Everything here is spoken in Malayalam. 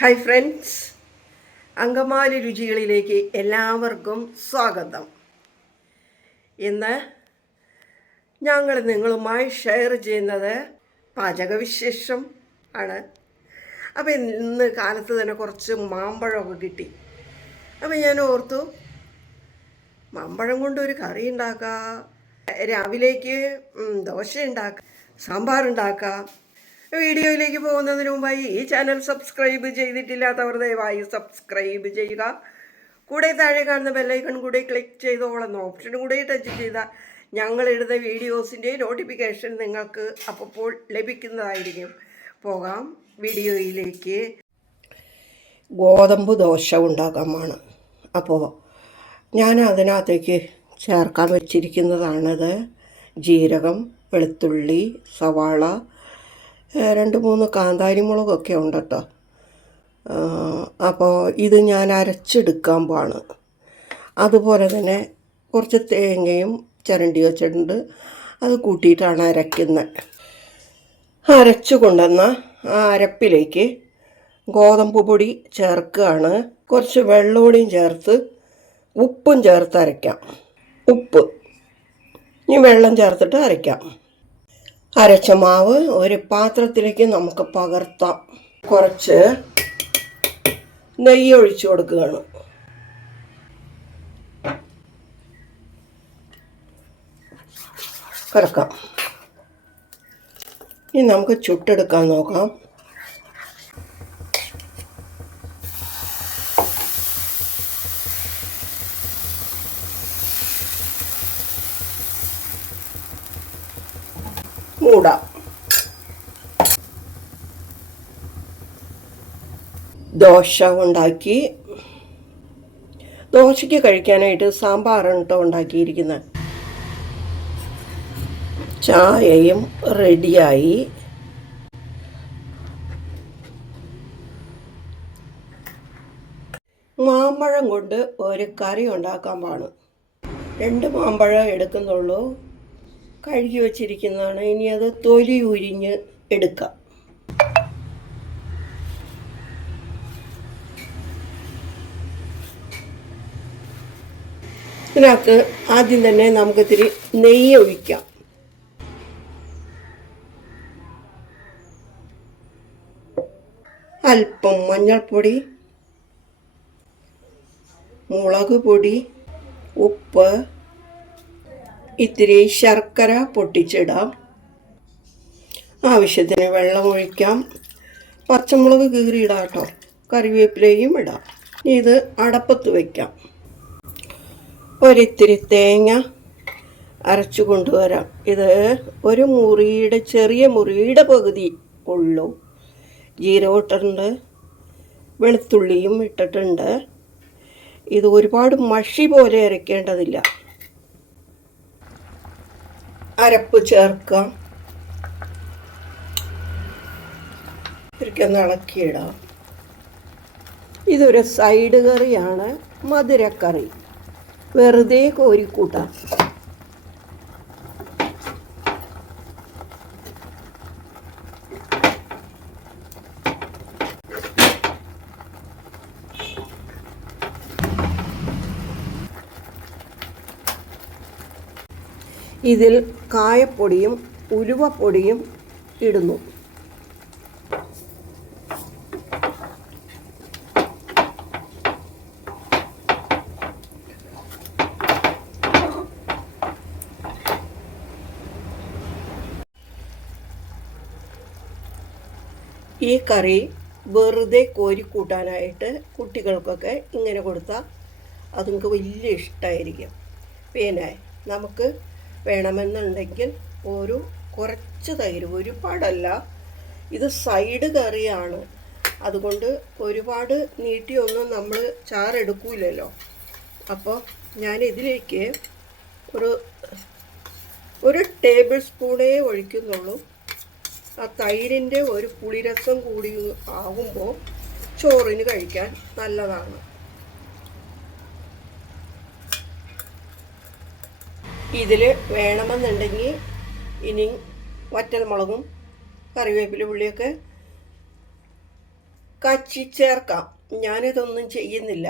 ഹായ് ഫ്രണ്ട്സ് അങ്കമാലി രുചികളിലേക്ക് എല്ലാവർക്കും സ്വാഗതം. ഇന്ന് ഞങ്ങൾ നിങ്ങളുമായി ഷെയർ ചെയ്യുന്നത് പാചകവിശേഷം ആണ്. അപ്പോൾ ഇന്ന് കാലത്ത് തന്നെ കുറച്ച് മാമ്പഴമൊക്കെ കിട്ടി. അപ്പോൾ ഞാൻ ഓർത്തു മാമ്പഴം കൊണ്ട് ഒരു കറി ഉണ്ടാക്കാം. രാവിലേക്ക് ദോശ ഉണ്ടാക്കാം സാമ്പാർ ഉണ്ടാക്കാം. വീഡിയോയിലേക്ക് പോകുന്നതിന് മുമ്പായി ഈ ചാനൽ സബ്സ്ക്രൈബ് ചെയ്തിട്ടില്ലാത്തവർ ദയവായി സബ്സ്ക്രൈബ് ചെയ്യുക. കൂടെ താഴെ കാണുന്ന ബെല്ലൈക്കൺ കൂടെ ക്ലിക്ക് ചെയ്തോളെന്ന ഓപ്ഷൻ കൂടെ ടച്ച് ചെയ്താൽ ഞങ്ങളിടുന്ന വീഡിയോസിന്റെ നോട്ടിഫിക്കേഷൻ നിങ്ങൾക്ക് അപ്പോൾ ലഭിക്കുന്നതായിരിക്കും. പോകാം. വീഡിയോയിലേക്ക്. ഗോതമ്പ് ദോശ ഉണ്ടാക്കാമാണ് അപ്പോൾ ഞാൻ അതിനകത്തേക്ക് ചേർക്കാൻ വെച്ചിരിക്കുന്നതാണത് ജീരകം വെളുത്തുള്ളി സവാള രണ്ട് മൂന്ന് കാന്താരി മുളകൊക്കെ ഉണ്ട് കേട്ടോ അപ്പോൾ ഇത് ഞാൻ അരച്ചെടുക്കാൻ പോവാണ്. അതുപോലെ തന്നെ കുറച്ച് തേങ്ങയും ചിരണ്ടി വെച്ചിട്ടുണ്ട്. അത് കൂട്ടിയിട്ടാണ് അരയ്ക്കുന്നത്. അരച്ചു കൊണ്ടുവന്ന ആ അരപ്പിലേക്ക് ഗോതമ്പ് പൊടി ചേർക്കുകയാണ്. കുറച്ച് വെള്ളപൊടിയും ചേർത്ത് ഉപ്പും ചേർത്ത് അരയ്ക്കാം. ഉപ്പ്. ഇനി വെള്ളം ചേർത്തിട്ട് അരയ്ക്കാം. അരച്ച മാവ് ഒരു പാത്രത്തിലേക്ക് നമുക്ക് പകർത്താം. കുറച്ച് നെയ്യ് ഒഴിച്ചു കൊടുക്കുകയാണ്. കറക്കാം. ഇനി നമുക്ക് ചുട്ടെടുക്കാൻ നോക്കാം. മൂടാം ദോശ ഉണ്ടാക്കി ദോശയ്ക്ക് കഴിക്കാനായിട്ട് സാമ്പാറാണ് കേട്ടോ ഉണ്ടാക്കിയിരിക്കുന്നത്. ചായയും റെഡിയായി. മാമ്പഴം കൊണ്ട് ഒരു കറി ഉണ്ടാക്കാൻ പാണ് രണ്ട് മാമ്പഴം എടുക്കുന്നുള്ളൂ. കഴുകി വച്ചിരിക്കുന്നതാണ്. ഇനി അത് തൊലി ഉരിഞ്ഞ് എടുക്കാം. ഇതിനകത്ത് ആദ്യം തന്നെ നമുക്ക് ഇത്തിരി നെയ്യ് ഒഴിക്കാം. അല്പം മഞ്ഞൾപ്പൊടി മുളക് പൊടി ഉപ്പ് ഇത്തിരി ശർക്കര പൊട്ടിച്ചിടാം. ആവശ്യത്തിന് വെള്ളം ഒഴിക്കാം. പച്ചമുളക് കീറിയിടാം കേട്ടോ. കറിവേപ്പിലയും ഇടാം. ഇത് അടപ്പത്ത് വയ്ക്കാം ഒരിത്തിരി തേങ്ങ അരച്ചു കൊണ്ടുവരാം. ഇത് ഒരു മുറിയുടെ ചെറിയ മുറിയുടെ പകുതി ഉള്ളൂ. ജീരകം ഇട്ടിട്ടുണ്ട് വെളുത്തുള്ളിയും ഇട്ടിട്ടുണ്ട്. ഇത് ഒരുപാട് മഷി പോലെ അരയ്ക്കേണ്ടതില്ല. അരപ്പ് ചേർക്കാം. ഇരിക്കൊന്ന് ഇളക്കിയിടാം. ഇതൊരു സൈഡ് കറിയാണ് മധുരക്കറി. വെറുതെ കോരിക്കൂട്ടാം. ഇതിൽ കായപ്പൊടിയും ഉലുവപ്പൊടിയും ഇടുന്നു. ഈ കറി വെറുതെ കോരിക്കൂട്ടാനായിട്ട് കുട്ടികൾക്കൊക്കെ ഇങ്ങനെ കൊടുത്താൽ അതുങ്ങൾക്ക് വലിയ ഇഷ്ടമായിരിക്കും പിന്നെ നമുക്ക് വേണമെന്നുണ്ടെങ്കിൽ ഒരു കുറച്ച് തൈര് ഒരുപാടല്ല. ഇത് സൈഡ് കറിയാണ്. അതുകൊണ്ട് ഒരുപാട് നീട്ടിയൊന്നും നമ്മൾ ചാറെടുക്കൂലല്ലോ. അപ്പോൾ ഞാൻ ഇതിലേക്ക് ഒരു ഒരു ടേബിൾ സ്പൂണേ ഒഴിക്കുന്നുള്ളൂ. ആ തൈരിന്റെ ഒരു പുളിരസം കൂടി ആകുമ്പോൾ ചോറിന് കഴിക്കാൻ നല്ലതാണ്. ഇതിൽ വേണമെന്നുണ്ടെങ്കിൽ ഇനി വറ്റൽമുളകും കറിവേപ്പില പുള്ളിയൊക്കെ കച്ചി ചേർക്കാം. ഞാനിതൊന്നും ചെയ്യുന്നില്ല.